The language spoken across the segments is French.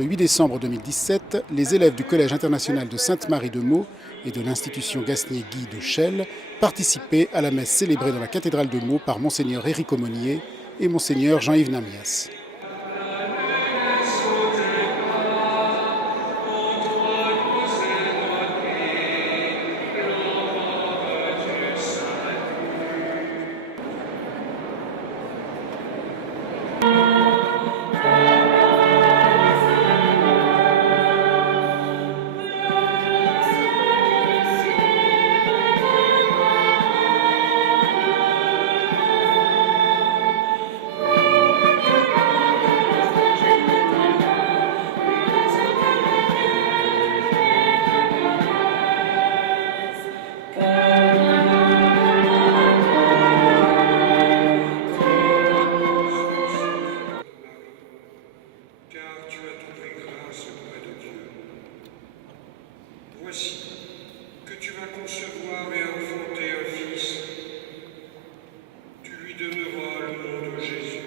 Le 8 décembre 2017, les élèves du Collège international de Sainte-Marie de Meaux et de l'Institution Gasnier-Guy de Chelles participaient à la messe célébrée dans la cathédrale de Meaux par Monseigneur Éric Aumonier et Monseigneur Jean-Yves Namias. Voici que tu vas concevoir et enfanter un fils. Tu lui donneras le nom de Jésus.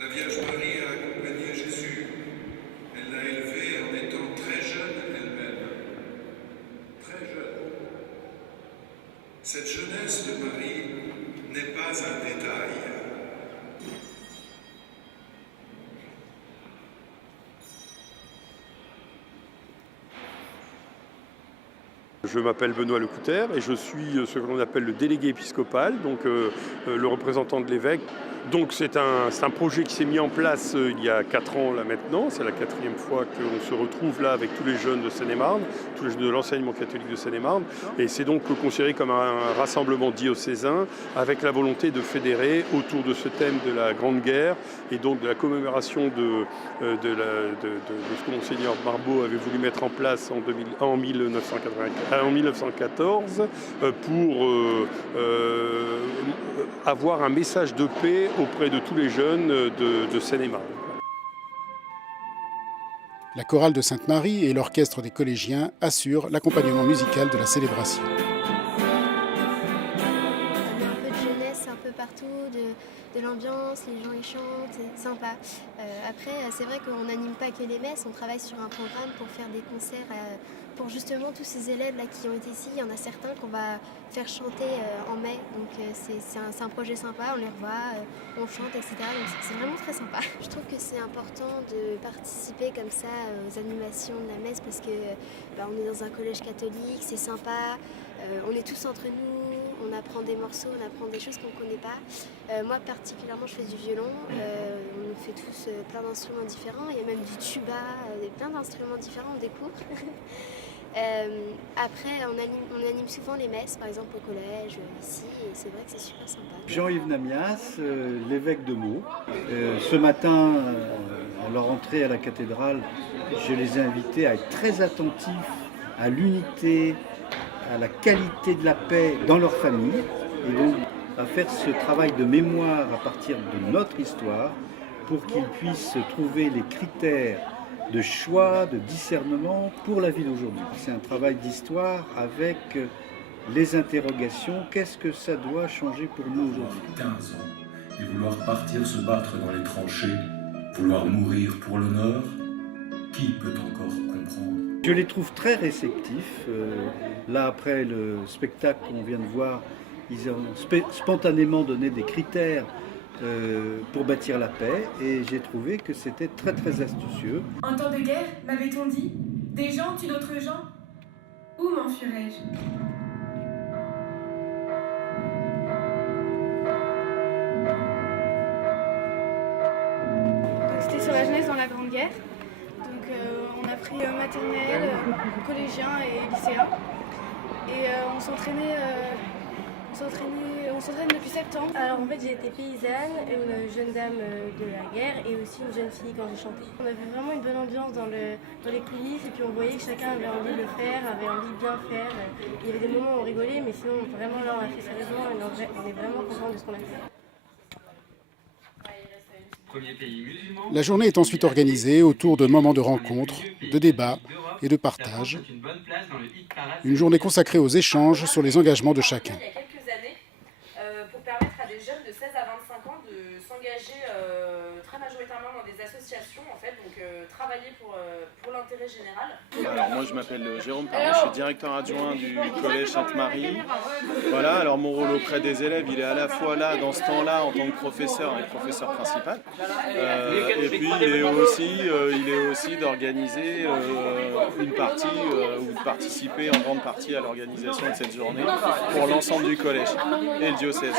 La Vierge Marie a accompagné Jésus. Elle l'a élevé en étant très jeune elle-même. Très jeune. Cette jeunesse de Marie n'est pas un détail. Je m'appelle Benoît Lecouter et je suis ce que l'on appelle le délégué épiscopal, donc le représentant de l'évêque. Donc c'est un projet qui s'est mis en place il y a 4 ans là maintenant. C'est la 4e fois qu'on se retrouve là avec tous les jeunes de Seine-et-Marne, tous les jeunes de l'enseignement catholique de Seine-et-Marne. Et c'est donc considéré comme un rassemblement diocésain avec la volonté de fédérer autour de ce thème de la Grande Guerre et donc de la commémoration de ce que Monseigneur Barbeau avait voulu mettre en place en 1914 pour avoir un message de paix auprès de tous les jeunes de Seine-et-Marne. La chorale de Sainte-Marie et l'orchestre des collégiens assurent l'accompagnement musical de la célébration. Un peu de jeunesse un peu partout, de l'ambiance, les gens y chantent, c'est sympa. Après, c'est vrai qu'on n'anime pas que les messes, on travaille sur un programme pour faire des concerts pour justement tous ces élèves là qui ont été ici. Il y en a certains qu'on va faire chanter en mai, donc c'est un projet sympa, on les revoit, on chante, etc. Donc c'est vraiment très sympa. Je trouve que c'est important de participer comme ça aux animations de la messe parce que on est dans un collège catholique, c'est sympa, on est tous entre nous, on apprend des morceaux, on apprend des choses qu'on ne connaît pas. Moi particulièrement je fais du violon, on fait tous plein d'instruments différents, il y a même du tuba, plein d'instruments différents, on découvre. Après on anime souvent les messes, par exemple au collège, ici, et c'est vrai que c'est super sympa. Jean-Yves Namias, l'évêque de Meaux. Ce matin, à leur entrée à la cathédrale, je les ai invités à être très attentifs à l'unité, à la qualité de la paix dans leur famille, et donc à faire ce travail de mémoire à partir de notre histoire pour qu'ils puissent trouver les critères de choix, de discernement pour la vie d'aujourd'hui. C'est un travail d'histoire avec les interrogations, qu'est-ce que ça doit changer pour nous aujourd'hui? 15 ans, et vouloir partir se battre dans les tranchées, vouloir mourir pour l'honneur, qui peut encore comprendre? Je les trouve très réceptifs. Là, après le spectacle qu'on vient de voir, ils ont spontanément donné des critères pour bâtir la paix, et j'ai trouvé que c'était très très astucieux. En temps de guerre, m'avait-on dit, des gens tuent d'autres gens? Où m'enfuirais-je? C'était sur la jeunesse dans la Grande Guerre. Donc on a pris maternelle, collégien et lycéen. Et on s'entraîne depuis septembre. Alors en fait j'ai été paysanne, une jeune dame de la guerre et aussi une jeune fille quand j'ai chanté. On avait vraiment une bonne ambiance dans les coulisses et puis on voyait que chacun avait envie de le faire, avait envie de bien faire. Il y avait des moments où on rigolait mais sinon vraiment là on a fait sérieusement et on est vraiment content de ce qu'on a fait. La journée est ensuite organisée autour de moments de rencontre, de débat et de partage. Une journée consacrée aux échanges sur les engagements de chacun. Il y a quelques années, pour permettre à des jeunes de 16 à 25 ans de s'engager très majoritairement dans des associations, en fait, donc travailler pour l'intérêt général. Alors moi je m'appelle Jérôme Parent, je suis directeur adjoint du collège Sainte-Marie. Voilà, alors mon rôle auprès des élèves, il est à la fois là, dans ce temps-là, en tant que professeur et professeur principal. Et puis il est aussi d'organiser une partie ou de participer en grande partie à l'organisation de cette journée pour l'ensemble du collège et le diocèse.